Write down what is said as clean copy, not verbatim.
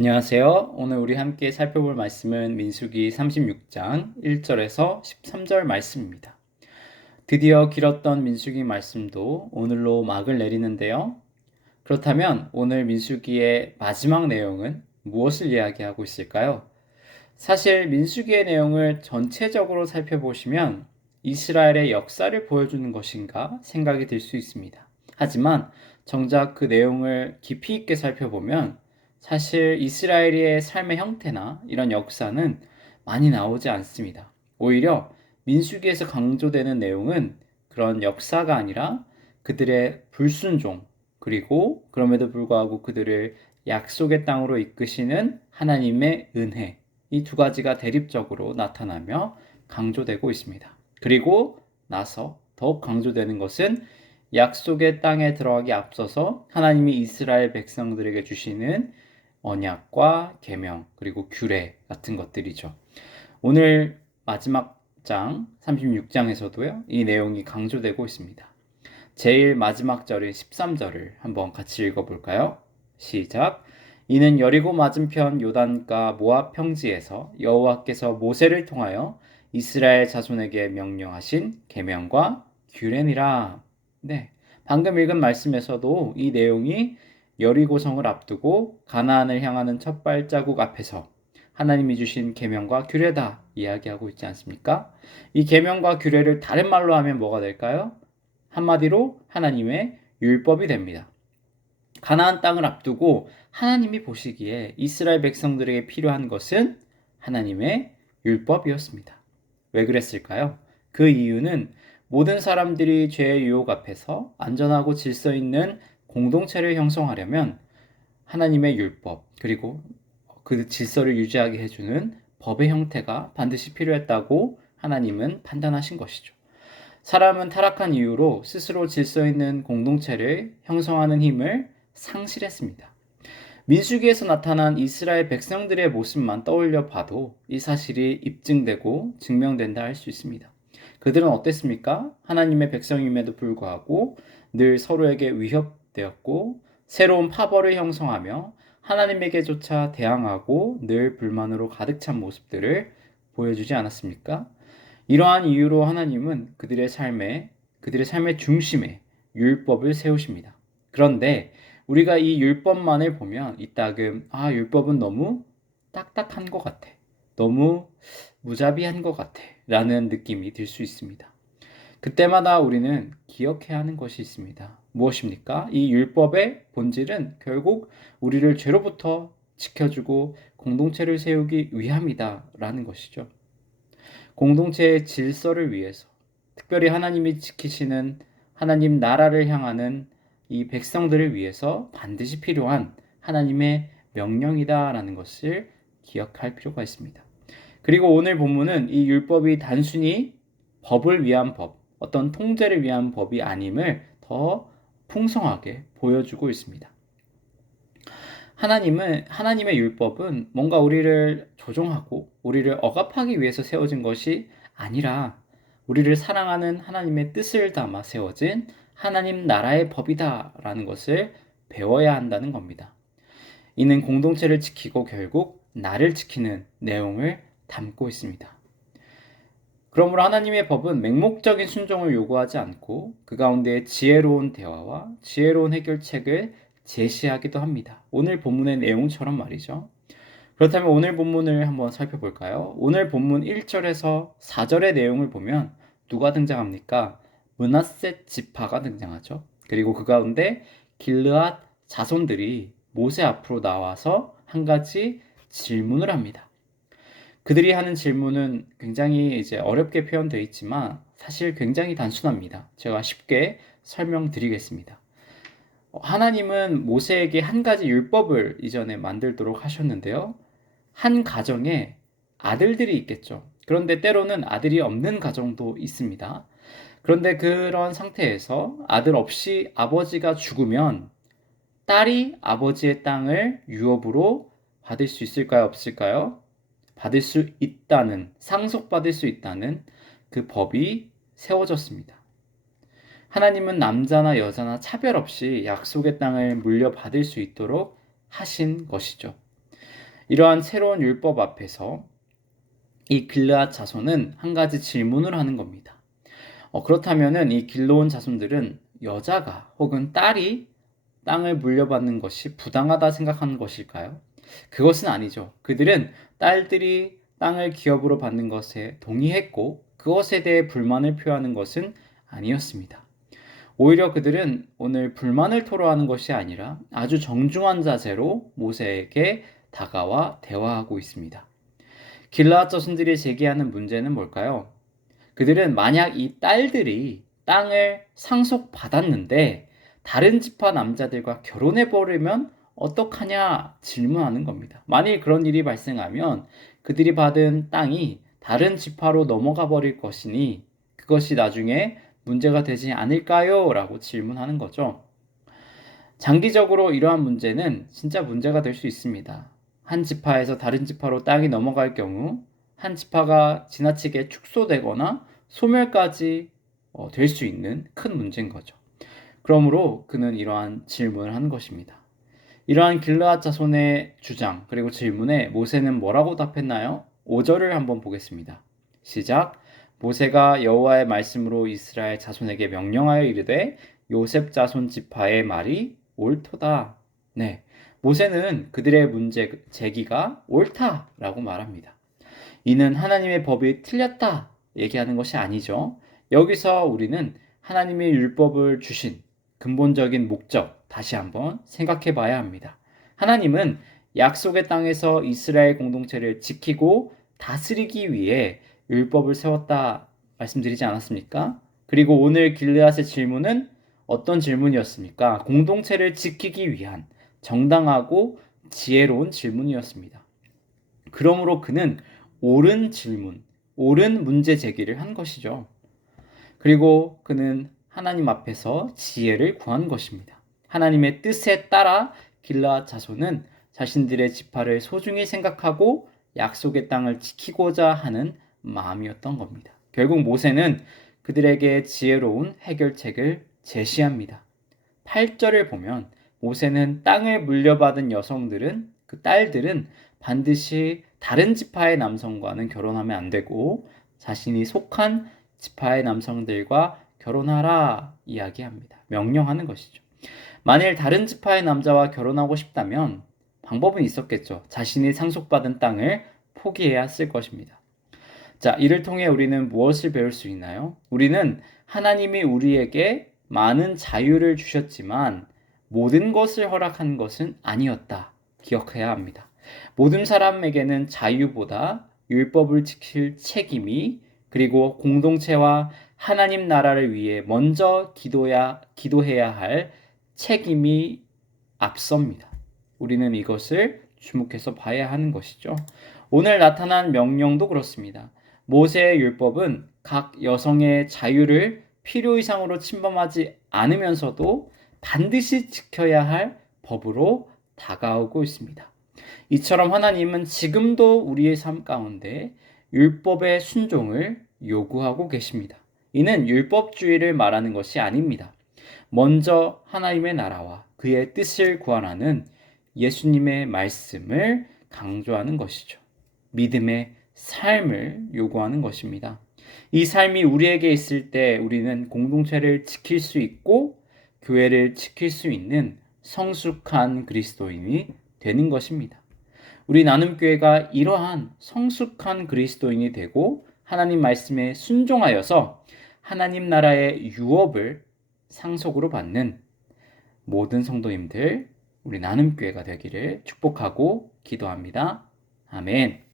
안녕하세요. 오늘 우리 함께 살펴볼 말씀은 민수기 36장 1절에서 13절 말씀입니다. 드디어 길었던 민수기 말씀도 오늘로 막을 내리는데요. 그렇다면 오늘 민수기의 마지막 내용은 무엇을 이야기하고 있을까요? 사실 민수기의 내용을 전체적으로 살펴보시면 이스라엘의 역사를 보여주는 것인가 생각이 들 수 있습니다. 하지만 정작 그 내용을 깊이 있게 살펴보면 사실 이스라엘의 삶의 형태나 이런 역사는 많이 나오지 않습니다. 오히려 민수기에서 강조되는 내용은 그런 역사가 아니라 그들의 불순종, 그리고 그럼에도 불구하고 그들을 약속의 땅으로 이끄시는 하나님의 은혜, 이 두 가지가 대립적으로 나타나며 강조되고 있습니다. 그리고 나서 더욱 강조되는 것은 약속의 땅에 들어가기 앞서서 하나님이 이스라엘 백성들에게 주시는 언약과 계명 그리고 규례 같은 것들이죠. 오늘 마지막 장 36장에서도요. 이 내용이 강조되고 있습니다. 제일 마지막 절인 13절을 한번 같이 읽어볼까요? 시작. 이는 여리고 맞은편 요단가 모압 평지에서 여호와께서 모세를 통하여 이스라엘 자손에게 명령하신 계명과 규례니라. 네, 방금 읽은 말씀에서도 이 내용이 여리고성을 앞두고 가나안을 향하는 첫 발자국 앞에서 하나님이 주신 계명과 규례다 이야기하고 있지 않습니까? 이 계명과 규례를 다른 말로 하면 뭐가 될까요? 한마디로 하나님의 율법이 됩니다. 가나안 땅을 앞두고 하나님이 보시기에 이스라엘 백성들에게 필요한 것은 하나님의 율법이었습니다. 왜 그랬을까요? 그 이유는 모든 사람들이 죄의 유혹 앞에서 안전하고 질서 있는 공동체를 형성하려면 하나님의 율법, 그리고 그 질서를 유지하게 해주는 법의 형태가 반드시 필요했다고 하나님은 판단하신 것이죠. 사람은 타락한 이유로 스스로 질서 있는 공동체를 형성하는 힘을 상실했습니다. 민수기에서 나타난 이스라엘 백성들의 모습만 떠올려 봐도 이 사실이 입증되고 증명된다 할 수 있습니다. 그들은 어땠습니까? 하나님의 백성임에도 불구하고 늘 서로에게 위협되었고 새로운 파벌을 형성하며 하나님에게조차 대항하고 늘 불만으로 가득 찬 모습들을 보여주지 않았습니까? 이러한 이유로 하나님은 그들의 삶의 중심에 율법을 세우십니다. 그런데 우리가 이 율법만을 보면 이따금 율법은 너무 딱딱한 것 같아. 너무 무자비한 것 같아. 라는 느낌이 들 수 있습니다. 그때마다 우리는 기억해야 하는 것이 있습니다. 무엇입니까? 이 율법의 본질은 결국 우리를 죄로부터 지켜주고 공동체를 세우기 위함이다. 라는 것이죠. 공동체의 질서를 위해서, 특별히 하나님이 지키시는 하나님 나라를 향하는 이 백성들을 위해서 반드시 필요한 하나님의 명령이다라는 것을 기억할 필요가 있습니다. 그리고 오늘 본문은 이 율법이 단순히 법을 위한 법, 어떤 통제를 위한 법이 아님을 더 풍성하게 보여주고 있습니다. 하나님의 율법은 뭔가 우리를 조종하고 우리를 억압하기 위해서 세워진 것이 아니라 우리를 사랑하는 하나님의 뜻을 담아 세워진 하나님 나라의 법이다라는 것을 배워야 한다는 겁니다. 이는 공동체를 지키고 결국 나를 지키는 내용을 담고 있습니다. 그러므로 하나님의 법은 맹목적인 순종을 요구하지 않고 그 가운데 지혜로운 대화와 지혜로운 해결책을 제시하기도 합니다. 오늘 본문의 내용처럼 말이죠. 그렇다면 오늘 본문을 한번 살펴볼까요? 오늘 본문 1절에서 4절의 내용을 보면 누가 등장합니까? 므낫셋 지파가 등장하죠. 그리고 그 가운데 길르앗 자손들이 모세 앞으로 나와서 한 가지 질문을 합니다. 그들이 하는 질문은 굉장히 이제 어렵게 표현되어 있지만 사실 굉장히 단순합니다. 제가 쉽게 설명드리겠습니다. 하나님은 모세에게 한 가지 율법을 이전에 만들도록 하셨는데요. 한 가정에 아들들이 있겠죠. 그런데 때로는 아들이 없는 가정도 있습니다. 그런데 그런 상태에서 아들 없이 아버지가 죽으면 딸이 아버지의 땅을 유업으로 받을 수 있을까요? 없을까요? 받을 수 있다는, 상속받을 수 있다는 그 법이 세워졌습니다. 하나님은 남자나 여자나 차별 없이 약속의 땅을 물려받을 수 있도록 하신 것이죠. 이러한 새로운 율법 앞에서 이 길르앗 자손은 한 가지 질문을 하는 겁니다. 그렇다면은 이 길러온 자손들은 여자가 혹은 딸이 땅을 물려받는 것이 부당하다 생각하는 것일까요? 그것은 아니죠. 그들은 딸들이 땅을 기업으로 받는 것에 동의했고 그것에 대해 불만을 표하는 것은 아니었습니다. 오히려 그들은 오늘 불만을 토로하는 것이 아니라 아주 정중한 자세로 모세에게 다가와 대화하고 있습니다. 길르앗 자손들이 제기하는 문제는 뭘까요? 그들은 만약 이 딸들이 땅을 상속받았는데 다른 지파 남자들과 결혼해 버리면 어떡하냐 질문하는 겁니다. 만일 그런 일이 발생하면 그들이 받은 땅이 다른 지파로 넘어가 버릴 것이니 그것이 나중에 문제가 되지 않을까요? 라고 질문하는 거죠. 장기적으로 이러한 문제는 진짜 문제가 될 수 있습니다. 한 지파에서 다른 지파로 땅이 넘어갈 경우 한 지파가 지나치게 축소되거나 소멸까지 될 수 있는 큰 문제인 거죠. 그러므로 그는 이러한 질문을 한 것입니다. 이러한 길르앗 자손의 주장 그리고 질문에 모세는 뭐라고 답했나요? 5절을 한번 보겠습니다. 시작. 모세가 여호와의 말씀으로 이스라엘 자손에게 명령하여 이르되 요셉 자손 지파의 말이 옳도다. 네, 모세는 그들의 문제 제기가 옳다라고 말합니다. 이는 하나님의 법이 틀렸다 얘기하는 것이 아니죠. 여기서 우리는 하나님의 율법을 주신 근본적인 목적 다시 한번 생각해 봐야 합니다. 하나님은 약속의 땅에서 이스라엘 공동체를 지키고 다스리기 위해 율법을 세웠다 말씀드리지 않았습니까? 그리고 오늘 길르앗의 질문은 어떤 질문이었습니까? 공동체를 지키기 위한 정당하고 지혜로운 질문이었습니다. 그러므로 그는 옳은 질문, 옳은 문제 제기를 한 것이죠. 그리고 그는 하나님 앞에서 지혜를 구한 것입니다. 하나님의 뜻에 따라 길르앗 자손은 자신들의 지파를 소중히 생각하고 약속의 땅을 지키고자 하는 마음이었던 겁니다. 결국 모세는 그들에게 지혜로운 해결책을 제시합니다. 8절을 보면 모세는 땅을 물려받은 여성들은 그 딸들은 반드시 다른 지파의 남성과는 결혼하면 안 되고 자신이 속한 지파의 남성들과 결혼하라 이야기합니다. 명령하는 것이죠. 만일 다른 지파의 남자와 결혼하고 싶다면 방법은 있었겠죠. 자신이 상속받은 땅을 포기해야 했을 것입니다. 자, 이를 통해 우리는 무엇을 배울 수 있나요? 우리는 하나님이 우리에게 많은 자유를 주셨지만 모든 것을 허락한 것은 아니었다. 기억해야 합니다. 모든 사람에게는 자유보다 율법을 지킬 책임이 그리고 공동체와 하나님 나라를 위해 먼저 기도해야 할 책임이 앞섭니다. 우리는 이것을 주목해서 봐야 하는 것이죠. 오늘 나타난 명령도 그렇습니다. 모세의 율법은 각 여성의 자유를 필요 이상으로 침범하지 않으면서도 반드시 지켜야 할 법으로 다가오고 있습니다. 이처럼 하나님은 지금도 우리의 삶 가운데 율법의 순종을 요구하고 계십니다. 이는 율법주의를 말하는 것이 아닙니다. 먼저 하나님의 나라와 그의 뜻을 구하라는 예수님의 말씀을 강조하는 것이죠. 믿음의 삶을 요구하는 것입니다. 이 삶이 우리에게 있을 때 우리는 공동체를 지킬 수 있고 교회를 지킬 수 있는 성숙한 그리스도인이 되는 것입니다. 우리 나눔교회가 이러한 성숙한 그리스도인이 되고 하나님 말씀에 순종하여서 하나님 나라의 유업을 상속으로 받는 모든 성도님들 우리 나눔교회가 되기를 축복하고 기도합니다. 아멘.